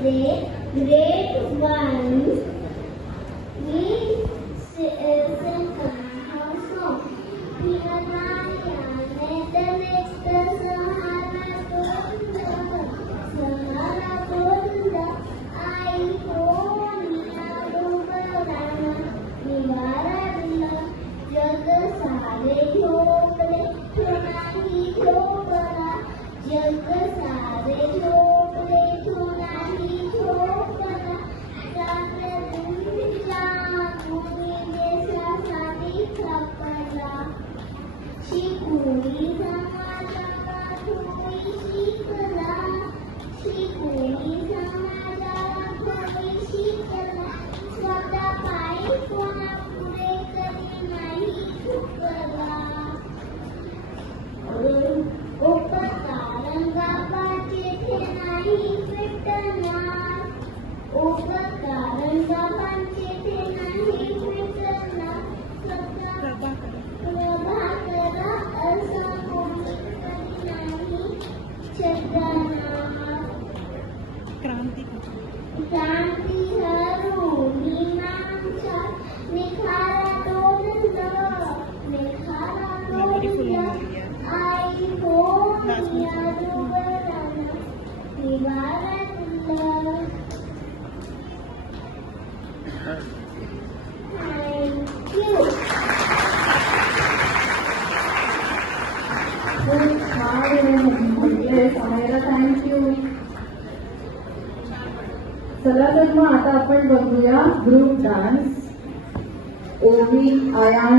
the great ones. We sing our song. जग सारे झोपले तो नाही झोपला चांगल्या तुमच्या मुली देशासाठी खपला शिकूनी समाजाला थोडी शिकला शिकूनी समाजाला थोडी शिकला स्वतः पायी कोणा पुढे कधी नाही झुकला रंगाबाचे ते नाही भेटणार रंगाबाचे ते नाही भेटणार प्रभाकरा असं कोणी नाही छगणार क्रांती हरवली माणसा निखारा तोडलं आई हो थँक्यू. चला तर मग आता आपण बघूया ग्रुप डान्स. ओवी, आयान